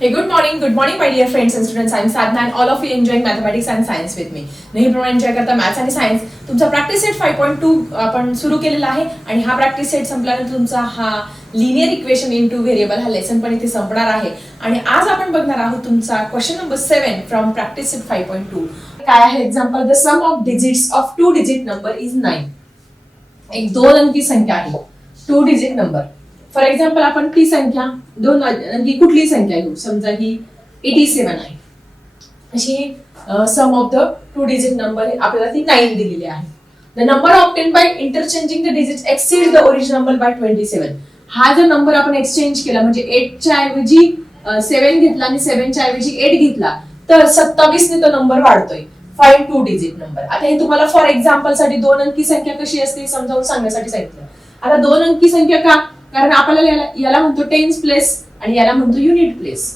Hey, good morning, good morning, my dear friends and students. I'm Sadhna and all of you enjoying mathematics and science with me. नेहमीप्रमाणे enjoy करता maths आणि science तुमचा practice set five point two आपण सुरू केलेला आहे आणि हा प्रॅक्टिस सेट संपल्यानंतर तुमचा हा linear equation in two variable हा लेसन पण इथे संपणार आहे. आणि आज आपण बघणार आहोत तुमचा question number seven from practice set five point two काय आहे example the sum of digits of two digit number is nine एक दोन अंकी संख्या आहे. Two digit number for example आपण ती संख्या दोन ही कुठली संख्या घेऊ? समजा ही एटी सेवन आहे. अशी sum of the two digit number आपल्याला ती नाईन दिलेली आहे. The number obtain by interchanging the digit exchange the original number by twenty seven हा जो नंबर आपण एक्सचेंज केला म्हणजे एटच्या ऐवजी सेवन घेतला आणि सेव्हनच्या ऐवजी एट घेतला तर सत्तावीसने तो नंबर वाढतोय. फाईव्ह टू डिजिट नंबर आता हे तुम्हाला फॉर एक्झाम्पलसाठी दोन अंकी संख्या कशी असते समजावून सांगण्यासाठी सांगितलं. आता दोन अंकी संख्या का? कारण आपल्याला याला म्हणतो टेन्स प्लेस आणि याला म्हणतो युनिट प्लेस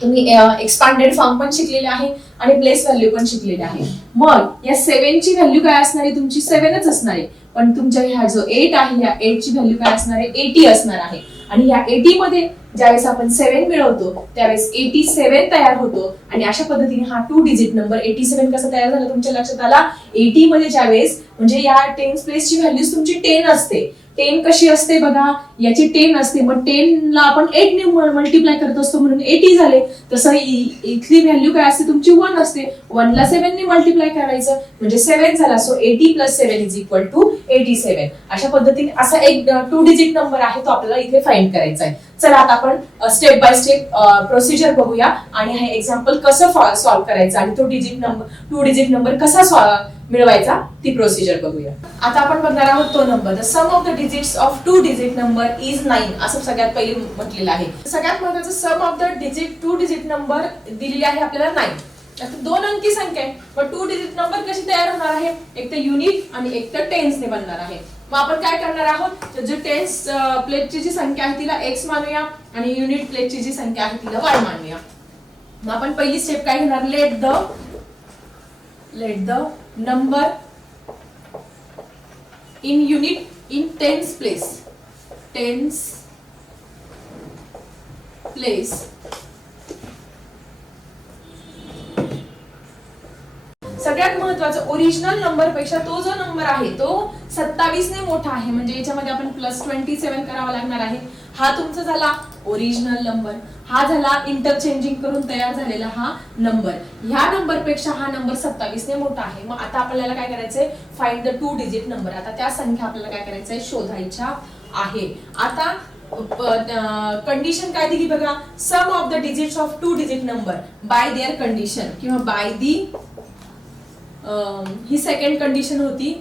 तुम्ही एक्सपांडेड फॉर्म पण शिकलेले आहे आणि प्लेस व्हॅल्यू पण शिकलेले आहे. मग या सेव्हनची व्हॅल्यू काय असणार आहे? तुमची सेव्हनच असणार आहे. पण तुमच्या ह्या जो एट आहे या एटची व्हॅल्यू काय असणार आहे? एटी असणार आहे. आणि या एटी मध्ये ज्यावेळेस आपण सेव्हन मिळवतो त्यावेळेस एटी सेव्हन तयार होतो. आणि अशा पद्धतीने हा two digit number eighty seven कसा तयार झाला तुमच्या लक्षात आला? एटी मध्ये ज्यावेळेस म्हणजे या टेन्स प्लेसची व्हॅल्यू तुमची टेन असते. टेन कशी असते बघा? याची टेन असते. मग टेनला आपण एट ने मल्टिप्लाय करत असतो म्हणून एटी झाले. तसं इथली व्हॅल्यू काय असते? तुमची वन असते. वनला सेव्हन ने मल्टिप्लाय करायचं. म्हणजे सेव्हन झाला. So eighty plus seven is equal to eighty seven अशा पद्धतीने असा एक टू डिजिट नंबर आहे तो आपल्याला इथे फाईंड करायचा आहे. चला आता आपण स्टेप बाय स्टेप प्रोसिजर बघूया. आणि हे एक्झाम्पल कसं सॉल्व्ह करायचं? आणि तो digit number two digit number कसा मिळवायचा? ती प्रोसिजर बघूया. आता आपण बघणार आहोत तो number the sum of the digits of two digit number is nine असं सगळ्यात पहिले म्हटलेलं आहे. सगळ्यात महत्वाचं sum of the digit two digit number दिलेली आहे आपल्याला नाईन आता दोन अंकी संख्या आहे. पण टू डिजिट नंबर कशी तयार होणार आहे? एक तर युनिट आणि एक तर टेन्सने बनणार आहे. मग आपण काय करणार आहोत? तर जे टेन्स प्लेटची जी संख्या आहे तिला एक्स मानूया आणि युनिट प्लेटची जी संख्या आहे तिला वाय मानूया. मग आपण पहिली स्टेप काय घेणार? Let the let the number in unit in tens place tens place सगळ्यात महत्वाचं ओरिजिनल नंबरपेक्षा तो जो नंबर आहे तो सत्तावीसने मोठा आहे. म्हणजे याच्यामध्ये आपण प्लस ट्वेंटी सेव्हन करावा लागणार आहे. हा तुमचा झाला ओरिजिनल नंबर हा झाला इंटरचेंजिंग करून तयार झालेला हा नंबर ह्या नंबरपेक्षा हा नंबर सत्तावीसने मोठा आहे. मग आता आपल्याला काय करायचंय? Find the two digit number आता त्या संख्या आपल्याला काय करायचंय? शोधायच्या आहे. आता कंडिशन काय दिली बघा? Sum of the digits of two digit number by their condition किंवा बाय दी ही सेकंड कंडिशन होती.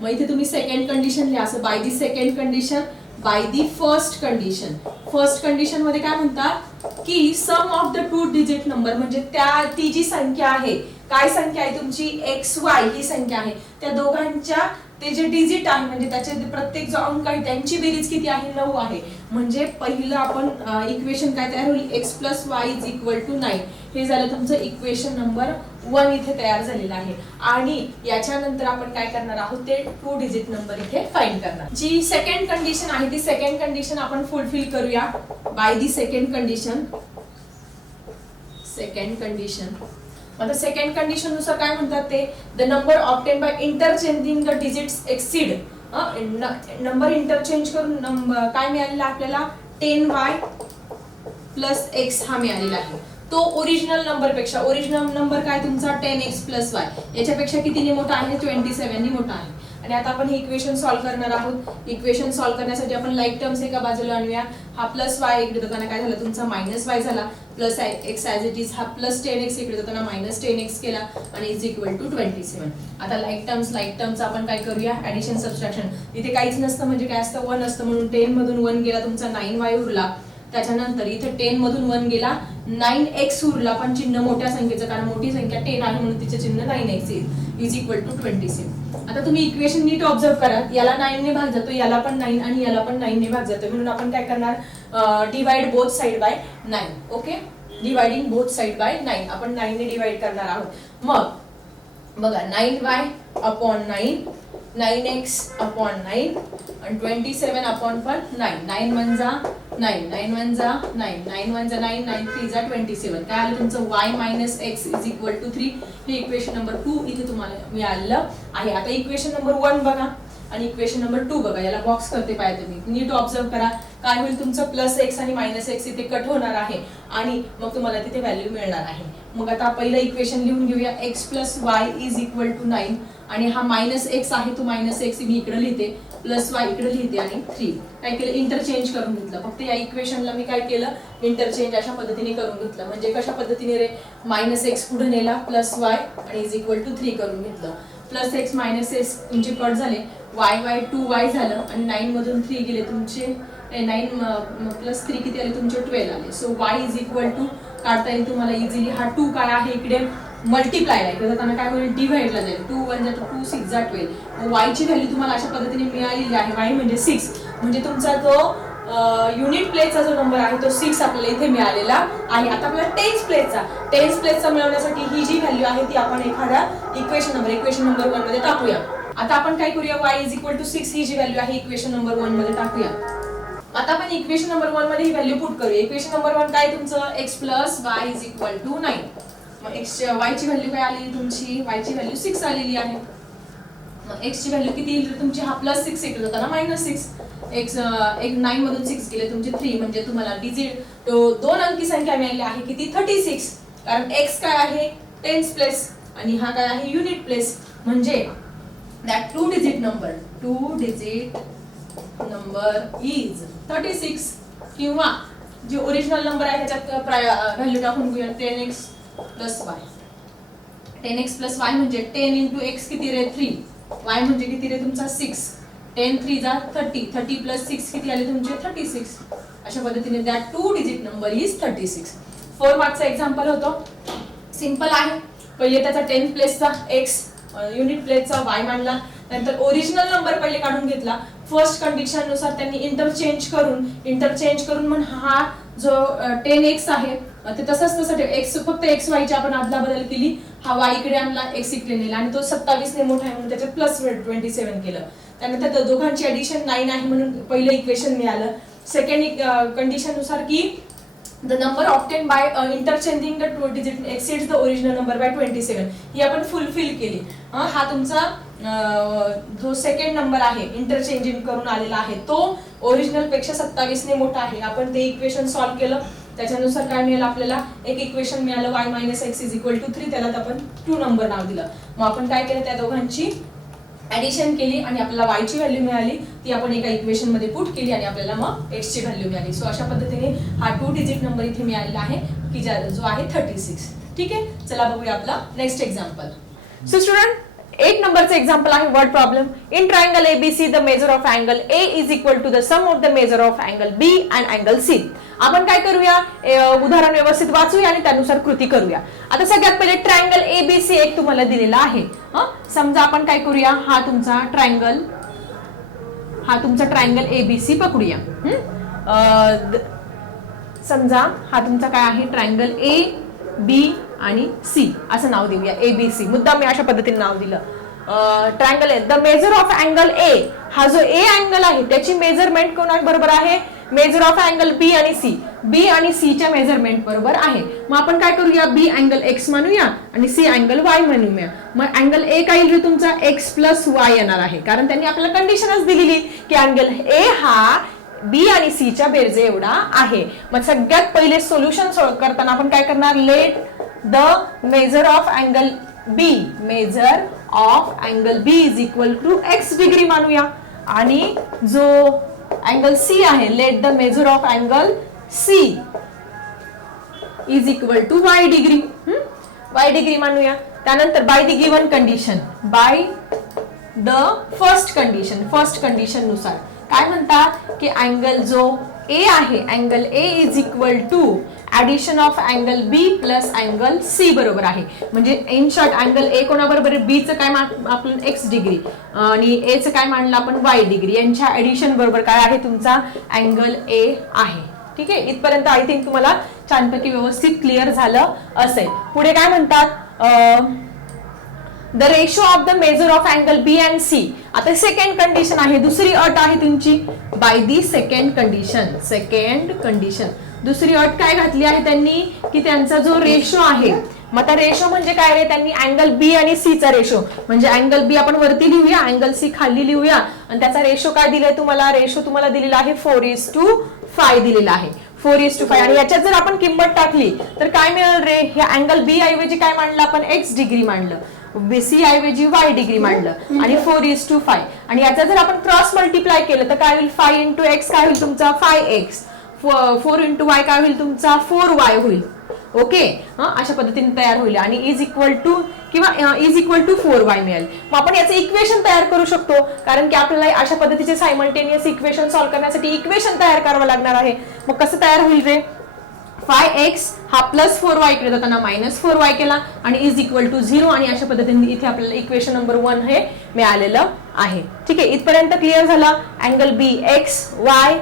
मग इथे तुम्ही सेकंड कंडिशन लिहा. असं by the second condition by the first condition first कंडिशनमध्ये काय म्हणतात? की sum of the two digit number म्हणजे त्या ती जी संख्या आहे काय संख्या आहे तुमची? एक्स वाय ही संख्या आहे. त्या दोघांच्या ते जे डिजिट आहे म्हणजे त्याचे प्रत्येक जो अंक आहे त्यांची बेरीज किती आहे? नऊ आहे. म्हणजे पहिलं आपण इक्वेशन काय तयार होईल? X plus Y is equal to nine हे झालं तुमचं इक्वेशन नंबर वन इथे तयार झालेलं आहे. आणि याच्यानंतर आपण काय करणार आहोत ते टू डिजिट नंबर इथे फाईंड करणार. जी सेकंड कंडिशन आहे ती सेकंड कंडिशन आपण फुलफिल करूया. By the second condition second condition आता सेकंड कंडिशननुसार काय म्हणतात ते? The number obtain by interchanging the digits exceed number interchange करून नंबर काय मिळालेला आपल्याला? टेन वाय प्लस एक्स हा मिळालेला आहे. तो ओरिजिनल नंबरपेक्षा ओरिजिनल नंबर काय तुमचा? टेन एक्स प्लस वाय याच्यापेक्षा कितीने मोठा आहे? ट्वेंटी सेव्हननी मोठा आहे. आणि आता आपण हे इक्वेशन सॉल्व्ह करणार आहोत. इक्वेशन सॉल्व्ह करण्यासाठी आपण लाईक टर्म्स एका बाजूला आणूया. हा प्लस वाय इकडे जाताना काय झालं? तुमचा मायनस वाय झाला. Plus X as it is हा प्लस टेन एक्स इकडे जाताना मायनस टेन एक्स केला आणि is equal to twenty seven आता लाईक टर्म्स लाईक टर्म्स आपण काय करूया? ऍडिशन सबस्ट्रॅक्शन इथे काहीच नसतं म्हणजे काय असतं? वन असतं म्हणून टेन मधून वन गेला तुमचा नाईन वाय उरला. त्याच्यानंतर इथे टेन मधून वन गेला नाईन एक्स उरला पण चिन्ह मोठ्या संख्येचं कारण मोठी संख्या टेन आहे म्हणून तिचे चिन्ह nine X is equal to twenty seven आता तुम्ही इक्वेशन नीट ऑब्झर्व करा. याला नाईन ने भाग जातो याला पण नाईन आणि याला पण नाईन ने भाग जातो म्हणून आपण काय करणार? Divide both side by nine okay dividing both side by nine आपण नाईन ने डिवाइड करणार आहोत. मग बघा nine by upon nine nine X upon nine आणि ट्वेंटी सेवन अपॉन पण नाईन. नाईन वन जा नाईन. नाईन वन जा नाईन. नाईन वन जा नाईन. नाईन थ्री जा ट्वेंटी सेवन. काय आलं तुमचं? Y minus X is equal to three हे इक्वेशन नंबर टू इथे तुम्हाला मिळालं आहे. आता इक्वेशन नंबर वन बघा. आणि इक्वेशन नंबर टू बघा याला बॉक्स करते पाहिजे तुम्ही. नीट ऑब्झर्व करा. काय होईल तुमचं प्लस एक्स आणि मायनस एक्स इथे कट होणार आहे. आणि मग तुम्हाला तिथे व्हॅल्यू मिळणार आहे. मग आता पहिलं इक्वेशन लिहून घेऊया. X plus Y is equal to nine आणि हा मायनस एक्स आहे तो मायनस एक्स मी इकडे लिहिते. प्लस वाय इकडे लिहिते आणि थ्री काय केलं? इंटरचेंज करून घेतलं. फक्त या इक्वेशनला मी काय केलं? इंटरचेंज अशा पद्धतीने करून घेतलं. म्हणजे कशा पद्धतीने रे? मायनस एक्स पुढे नेला प्लस वाय आणि इज इक्वल टू थ्री करून घेतलं. प्लस एक्स मायनस एक्स तुमचे कट झाले. वाय वाय टू वाय झालं आणि नाईन मधून थ्री गेले तुमचे. नाईन प्लस थ्री किती आले तुमचे? ट्वेल्व आले. So y is equal to काढता येईल तुम्हाला इझिली हा टू काय आहे इकडे? मल्टिप्लाय आहे. किंवा त्यांना काय होईल? डिव्हाइडला जाईल. टू वन जातो टू सिक्स जा ट्वेल्व वायची व्हॅल्यू तुम्हाला अशा पद्धतीने मिळालेली आहे. वाय म्हणजे सिक्स म्हणजे तुमचा जो युनिट प्लेसचा जो नंबर आहे तो सिक्स आपल्याला इथे मिळालेला आहे. आता आपल्याला टेन्स प्लेसचा टेन्स प्लेसचा मिळवण्यासाठी ही जी व्हॅल्यू आहे ती आपण एखाद्या इक्वेशन नंबर इक्वेशन नंबर वनमध्ये टाकूया. आता आपण काय करूया? Y is equal to six ही जी व्हॅल्यू आहे इक्वेशन नंबर वनमध्ये टाकूया. आता आपण इक्वेशन नंबर वनमध्ये ही व्हॅल्यू पुट करूया. इक्वेशन नंबर वन काय तुमचं? X plus y is equal to nine मग एक्स वाय ची व्हॅल्यू काय आली तुमची? वाय ची व्हॅल्यू सिक्स आलेली आहे. मग एक्स ची व्हॅल्यू किती येईल? तर तुमची हा प्लस सिक्स इकडे होता ना मायनस सिक्स एक्स एक नाईन मधून सिक्स गेले तुमचे थ्री म्हणजे तुम्हाला डिजिट दोन अंकी संख्या मिळाली आहे किती? थर्टी सिक्स कारण एक्स काय आहे? टेन्स प्लेस आणि हा काय आहे? युनिट प्लेस म्हणजे that two digit number two digit number is thirty six किंवा जे ओरिजिनल नंबर आहे त्याच्यात व्हॅल्यू टाकून घेऊया ten x plus y ten x plus y म्हणजे टेन इंटू एक्स किती रे? थ्री वाय म्हणजे किती रे तुमचा? सिक्स टेन थ्री जा थर्टी थर्टी प्लस सिक्स किती आले तुमचे? थर्टी सिक्स अशा पद्धतीने that two digit number is thirty six four मार्कचा example होतो. सिंपल आहे. पहिले त्याचा टेन प्लेसचा एक्स युनिट प्लेसचा वाय मांडला. नंतर ओरिजिनल नंबर पहिले काढून घेतला. फर्स्ट कंडिशननुसार त्यांनी इंटरचेंज करून इंटरचेंज करून म्हणून हा जो टेन एक्स आहे ते तसंच तसं एक्स फक्त एक्स वायची आपण आदला बदल केली. हा वाय इकडे आणला एक्स इकडे नेला. आणि तो सत्तावीस ने मोठा आहे म्हणून त्याच्यात प्लस ट्वेंटी सेव्हन केलं. त्यानंतर दोघांची ऍडिशन नाईन आहे म्हणून पहिलं इक्वेशन मिळालं. सेकंड कंडिशननुसार की the number obtained by uh, interchanging the two digit exceeds the original number by 27 ही आपण फुलफिल केली. हा तुमचा जो सेकंड नंबर आहे इंटरचेंजिंग करून आलेला आहे तो ओरिजिनलपेक्षा सत्तावीस ने मोठा आहे. आपण ते इक्वेशन सॉल्व्ह केलं. त्याच्यानुसार काय मिळेल आपल्याला? एक इक्वेशन मिळालं y minus x is equal to three त्याला आपण टू नंबर नाव दिलं. मग आपण काय केलं? त्या दोघांची ऍडिशन केली आणि आपल्याला वायची ची व्हॅल्यू मिळाली ती आपण एका इक्वेशनमध्ये पुट केली आणि आपल्याला मग x ची व्हॅल्यू मिळाली. सो अशा पद्धतीने हा टू डिजिट नंबर इथे मिळालेला आहे की ज्या जो आहे थर्टी सिक्स ठीक आहे? चला बघूया आपला नेक्स्ट एक्झाम्पल सो स्टुडंट एक नंबरचं एक्झाम्पल आहे word problem in triangle ABC the measure of angle A is equal to the sum of the measure of angle B and angle C आपण काय करूया? उदाहरण व्यवस्थित वाचूया आणि त्यानुसार कृती करूया. आता सगळ्यात पहिले ट्रायंगल एबीसी एक तुम्हाला दिलेला आहे. हं? समजा आपण काय करूया? हा तुमचा ट्रायंगल हा तुमचा ट्रायंगल एबीसी पकडूया. सी पकडूया समजा हा तुमचा काय आहे? ट्रायंगल ए बी आणि सी असं नाव देऊया. ए बी सी मुद्दा मी अशा पद्धतीने नाव दिलं. Triangle A the measure of angle A हा जो ए अँगल आहे त्याची मेजरमेंट कोणा बरोबर आहे? मेजर ऑफ अँगल बी आणि सी बी आणि सी च्या मेजरमेंट बरोबर आहे. मग आपण काय करूया? बी अँगल एक्स म्हणूया आणि सी अँगल वाय म्हणूया. मग अँगल ए काय येईल तुमचा? एक्स प्लस वाय येणार आहे. कारण त्यांनी आपल्याला कंडिशनच दिलेली की अँगल ए हा बी आणि सी च्या बेरजे एवढा आहे. मग सगळ्यात पहिले सोल्युशन करताना आपण काय करणार? Let the measure of angle B measure of angle B is equal to x degree मानूया. आणि जो अँगल सी आहे let the measure of angle C is equal to y degree y degree मानूया. त्यानंतर by the given condition by the first condition first कंडिशननुसार. काय म्हणतात की angle जो ए आहे angle A is equal to addition of angle B plus angle C बरोबर आहे. म्हणजे इन शॉर्ट अँगल ए कोणाबरोबर बी बीचं काय आपण एक्स डिग्री आणि ए काय मांडलं आपण? वाय डिग्री यांच्या ऍडिशन बरोबर काय आहे? तुमचा अँगल ए आहे. ठीक आहे? इथपर्यंत आय थिंक तुम्हाला छानपैकी व्यवस्थित क्लिअर झालं असेल. पुढे काय म्हणतात? The ratio of the measure of angle B and C आता सेकंड कंडिशन आहे. दुसरी अट आहे तुमची by the second condition second condition दुसरी अट काय घातली आहे त्यांनी? की त्यांचा जो रेशो आहे मग आता रेशो म्हणजे काय रे? त्यांनी अँगल बी आणि सी चा रेशो म्हणजे अँगल बी आपण वरती लिहूया अँगल सी खाली लिहूया. आणि त्याचा रेशो काय दिलाय तुम्हाला? रेशो तुम्हाला दिलेला आहे फोर इज टू फाय दिलेला आहे. फोर इज टू फाय आणि याच्यात जर आपण किंमत टाकली तर काय मिळेल रे? हे अँगल बी ऐवजी काय मांडलं आपण? एक्स डिग्री मांडलं. सी ऐवजी वाय डिग्री मांडलं. आणि फोर इज टू फाय आणि याचा जर आपण क्रॉस मल्टिप्लाय केलं तर काय होईल? फाय इंटू एक्स काय होईल तुमचा? Five x four into y काय होईल तुमचा? फोर वाय होईल. ओके अशा पद्धतीने तयार होईल. आणि इज इक्वल टू किंवा is equal to four y मिळेल. मग आपण याचं इक्वेशन तयार करू शकतो. कारण की आपल्याला अशा पद्धतीचे सायमल्टेनियस इक्वेशन सॉल्व्ह करण्यासाठी इक्वेशन तयार करावं लागणार आहे. मग कसं तयार होईल रे? फाय एक्स हा प्लस फोर वाय इकडे जाताना मायनस फोर वाय केला आणि इज इक्वल टू झिरो आणि अशा पद्धतीने इथे आपल्याला इक्वेशन नंबर वन हे मिळालेलं आहे. ठीक आहे इथपर्यंत क्लिअर झाला. Angle B x y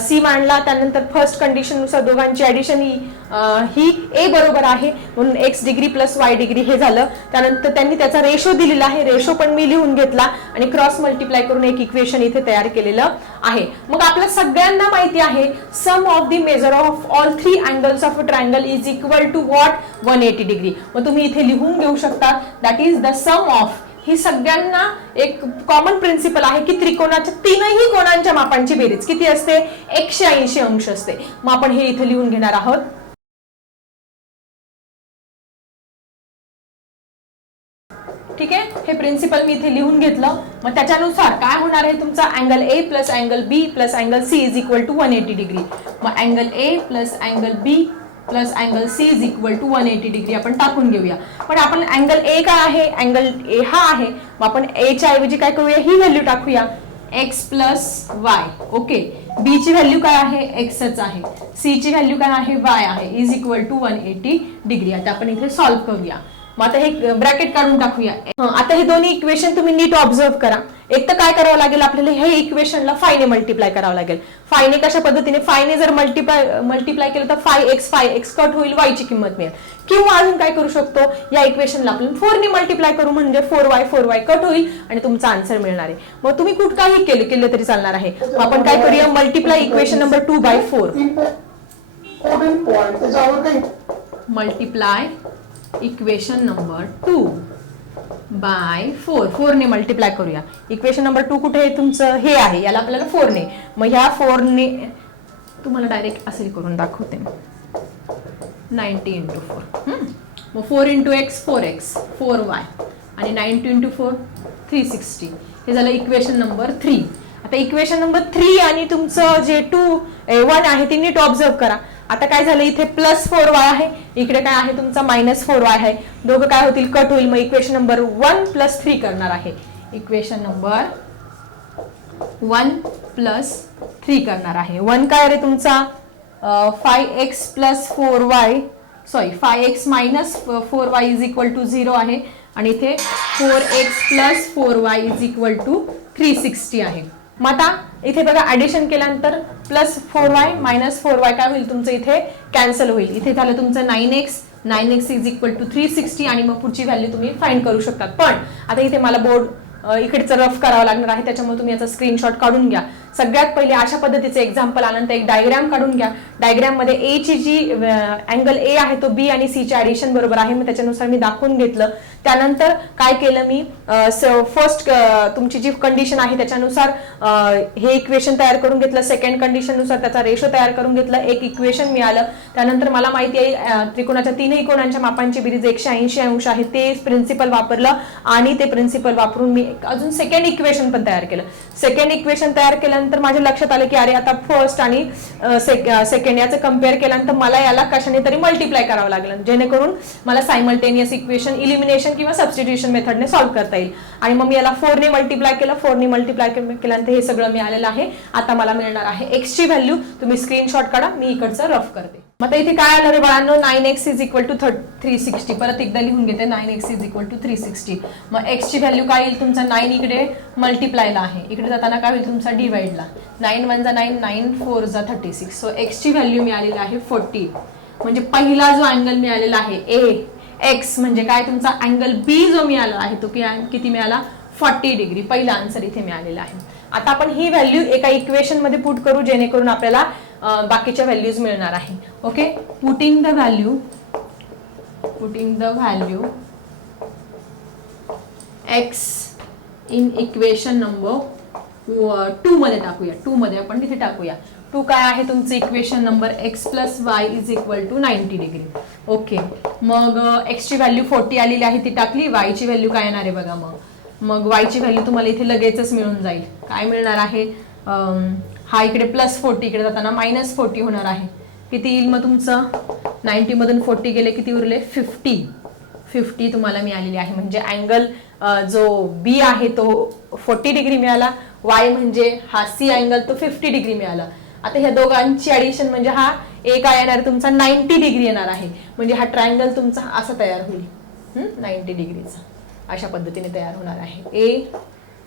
C मांडला त्यानंतर फर्स्ट कंडिशननुसार दोघांची ॲडिशन ही ही ए बरोबर आहे. म्हणून x degree plus y degree हे झालं. त्यानंतर त्यांनी त्याचा रेशो दिलेला आहे. रेशो पण मी लिहून घेतला आणि क्रॉस मल्टिप्लाय करून एक इक्वेशन इथे तयार केलेलं आहे. मग आपल्या सगळ्यांना माहिती आहे sum of the measure of all three angles of a triangle is equal to what one eighty degree मग तुम्ही इथे लिहून घेऊ शकता. That is the sum of ही सगळ्यांना एक कॉमन प्रिन्सिपल आहे की त्रिकोणाच्या तीनही कोणांच्या मापांची बेरीज किती असते? एकशे ऐंशी अंश असते. मग आपण हे इथे लिहून घेणार आहोत. ठीक आहे? हे प्रिन्सिपल मी इथे लिहून घेतलं. मग त्याच्यानुसार काय होणार आहे तुमचा? Angle A plus angle B plus angle C is equal to one eighty degree मग angle A plus angle B plus angle C is equal to one eighty degree आपण टाकून घेऊया. पण आपण अँगल ए काय आहे? अँगल ए हा आहे. मग आपण ए च्या ऐवजी काय करूया? ही व्हॅल्यू टाकूया. X plus y okay B ची व्हॅल्यू काय आहे? एक्सच आहे. सी ची व्हॅल्यू काय आहे? वाय आहे. Is equal to one eighty degree आता आपण इथे सॉल्व्ह करूया. मग आता हे ब्रॅकेट काढून टाकूया. आता हे दोन्ही इक्वेशन तुम्ही नीट ऑब्झर्व करा. एक तर काय करावं लागेल आपल्याला? हे इक्वेशनला फायने मल्टिप्लाय करावं लागेल. फायने कशा पद्धतीने? फायने जर मल्टिप्लाय मल्टिप्लाय केलं तर five x five x cut होईल y ची किंमत मिळेल. किंवा अजून काय करू शकतो? या इक्वेशनला आपण फोरने मल्टिप्लाय करू म्हणजे four y four y cut होईल आणि तुमचा आन्सर मिळणार आहे. मग तुम्ही कुठ काही केलं केलं तरी चालणार आहे. आपण काय करूया? Multiply equation number two by four multiply equation number two. By four. फोरने multiply करूया. इक्वेशन नंबर टू कुठे आहे तुमचं? हे आहे. याला आपल्याला फोरने. मग ह्या फोरने तुम्हाला डायरेक्ट असेल करून दाखवते. नाईन्टी इंटू फोर मग four into x four x four y आणि ninety into four three sixty हे झालं इक्वेशन नंबर थ्री आता इक्वेशन नंबर थ्री आणि तुमचं जे टू वन आहे ते नीट ऑब्झर्व करा. आता काय झालं? इथे प्लस फोर वाय आहे. इकडे काय आहे? तुमचा मायनस फोर वाय आहे. दोघं काय होतील? कट होईल. मग equation number one plus three करणार आहे. Equation number one plus three करणार आहे. वन काय रे तुमचा? Five x plus four y sorry five x minus four y is equal to zero आहे. आणि इथे four x plus four y is equal to three sixty आहे. मग आता इथे बघा ऍडिशन केल्यानंतर plus four y minus four y काय होईल तुमचं इथे? कॅन्सल होईल. इथे झालं तुमचं nine x nine x is equal to three sixty आणि मग पुढची व्हॅल्यू तुम्ही फाईंड करू शकतात. पण आता इथे मला बोर्ड इकडचं रफ करावं लागणार आहे त्याच्यामुळे तुम्ही याचा स्क्रीनशॉट काढून घ्या. सगळ्यात पहिले अशा पद्धतीचे एक्झाम्पल आल्यानंतर एक डायग्राम काढून घ्या. डायग्राममध्ये ए ची जी अँगल ए आहे तो बी आणि सी च्या ऍडिशन बरोबर आहे. मग त्याच्यानुसार मी दाखवून घेतलं. त्यानंतर काय केलं मी? फर्स्ट तुमची जी कंडिशन आहे त्याच्यानुसार हे इक्वेशन तयार करून घेतलं. सेकंड कंडिशननुसार त्याचा रेशो तयार करून घेतलं. एक इक्वेशन मिळालं. त्यानंतर मला माहिती आहे त्रिकोणाच्या तीनही कोणांच्या मापांची बिरीज एकशे ऐंशी अंश आहे. ते प्रिन्सिपल वापरलं आणि ते प्रिन्सिपल वापरून मी अजून सेकंड इक्वेशन पण तयार केलं. सेकंड इक्वेशन तयार केलं केल्यानंतर माझ्या लक्षात आलं की अरे आता फर्स्ट आणि सेकंड याचं कंपेअर केल्यानंतर मला याला कशाने तरी मल्टिप्लाय करावं लागलं. जेणेकरून मला सायमल्टेनियस इक्वेशन इलिमिनेशन किंवा सबस्टिट्युशन मेथडने सॉल्व्ह करता येईल. आणि मग मी याला फोरने मल्टिप्लाय केलं फोरने मल्टिप्लाय केल्यानंतर हे सगळं मिळालेलं आहे. आता मला मिळणार आहे एक्सची व्हॅल्यू तुम्ही स्क्रीनशॉट काढा मी इकडचं रफ करते. मग आता इथे काय आलं रे बाळांनो? Nine x is equal to three sixty परत एकदा लिहून घेते nine x is equal to three sixty मग एक्स ची व्हॅल्यू काय येईल तुमचा? नाईन इकडे मल्टिप्लायला आहे. इकडे जाताना काय होईल तुमचा? डिवाइडला नाईन वन जा नाईन नाईन फोर जा थर्टी सिक्स सो एक्स ची व्हॅल्यू मिळालेली आहे फोर्टी म्हणजे पहिला जो अँगल मिळालेला आहे ए एक्स म्हणजे काय? तुमचा अँगल बी जो मिळाला आहे तो की किती मिळाला? फॉर्टी डिग्री पहिला आन्सर इथे मिळालेला आहे. आता आपण ही व्हॅल्यू एका इक्वेशनमध्ये पुट करू जेणेकरून आपल्याला बाकीच्या व्हॅल्यूज मिळणार आहे. Okay putting the value putting the value x in equation number two मध्ये टाकूया. टू मध्ये आपण तिथे टाकूया. टू काय आहे? तुमचं equation number x plus y is equal to ninety degree okay मग एक्सची व्हॅल्यू फोर्टी आलेली आहे ती टाकली. वायची व्हॅल्यू काय येणार आहे बघा मग. मग वायची व्हॅल्यू तुम्हाला इथे लगेचच मिळून जाईल. काय मिळणार आहे? हा इकडे प्लस फोर्टी इकडे जाताना मायनस फोर्टी होणार आहे. किती येईल मग तुमचं? नाईन्टी मधून फोर्टी गेले किती उरले? फिफ्टी फिफ्टी तुम्हाला मिळालेली आहे. म्हणजे अँगल जो बी आहे तो फोर्टी डिग्री मिळाला. वाय म्हणजे हा सी अँगल तो फिफ्टी डिग्री मिळाला. आता ह्या दोघांची ऍडिशन म्हणजे हा ए काय येणार तुमचा नाईन्टी डिग्री येणार आहे. म्हणजे हा ट्रायंगल तुमचा असा तयार होईल. नाईन्टी डिग्रीचा अशा पद्धतीने तयार होणार आहे. ए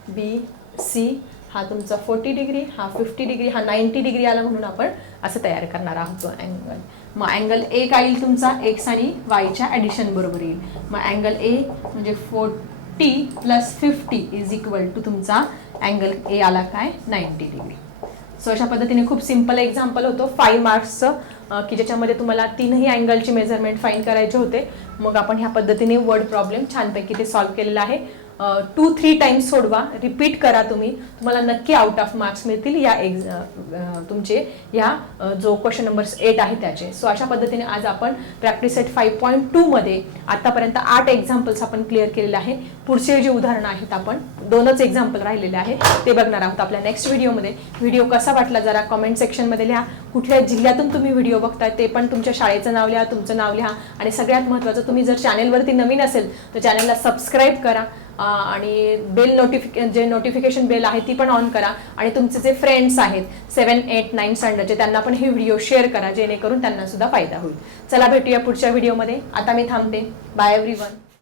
बी सी हा तुमचा फोर्टी डिग्री हा फिफ्टी डिग्री हा नाईन्टी डिग्री आला म्हणून आपण असं तयार करणार आहोत तो अँगल मग अँगल ए काय येईल तुमचा? एक्स आणि वायच्या ॲडिशन बरोबर येईल. मग अँगल ए म्हणजे forty plus fifty is equal to तुमचा अँगल ए आला काय? नाईन्टी डिग्री सो अशा पद्धतीने खूप सिंपल एक्झाम्पल होतो. फाईव्ह मार्क्सचं की ज्याच्यामध्ये तुम्हाला तीनही अँगलची मेजरमेंट फाईन करायचे होते. मग आपण ह्या पद्धतीने वर्ड प्रॉब्लेम छानपैकी ते सॉल्व्ह केलेला आहे. टू थ्री टाइम्स सोडवा. रिपीट करा तुम्ही. तुम्हाला नक्की आउट ऑफ मार्क्स मिळतील या एक्झ तुमचे. या जो क्वेश्चन नंबर एट आहे त्याचे. सो अशा पद्धतीने आज आपण प्रॅक्टिस सेट फाईव्ह पॉईंट टूमध्ये आतापर्यंत आठ एक्झाम्पल्स आपण क्लिअर केलेले आहे. पुढचे जे उदाहरणं आहेत आपण दोनच एक्झाम्पल राहिलेले आहे. ते बघणार आहोत आपल्या नेक्स्ट व्हिडिओमध्ये व्हिडिओ कसा वाटला जरा कमेंट सेक्शनमध्ये लिहा. कुठल्या जिल्ह्यातून तुम्ही व्हिडिओ बघताय ते पण तुमच्या शाळेचं नाव लिहा तुमचं नाव लिहा. आणि सगळ्यात महत्त्वाचं तुम्ही जर चॅनेलवरती नवीन असेल तर चॅनलला सबस्क्राईब करा. आणि बेल नोटिफिके जे नोटिफिकेशन बेल आहे ती पण ऑन करा. आणि तुमचे जे फ्रेंड्स आहेत सेवन एट नाईन स्टँडर्डचे त्यांना पण हे व्हिडिओ शेअर करा जेणेकरून त्यांना सुद्धा फायदा होईल. चला भेटूया पुढच्या व्हिडिओमध्ये आता मी थांबते. Bye every one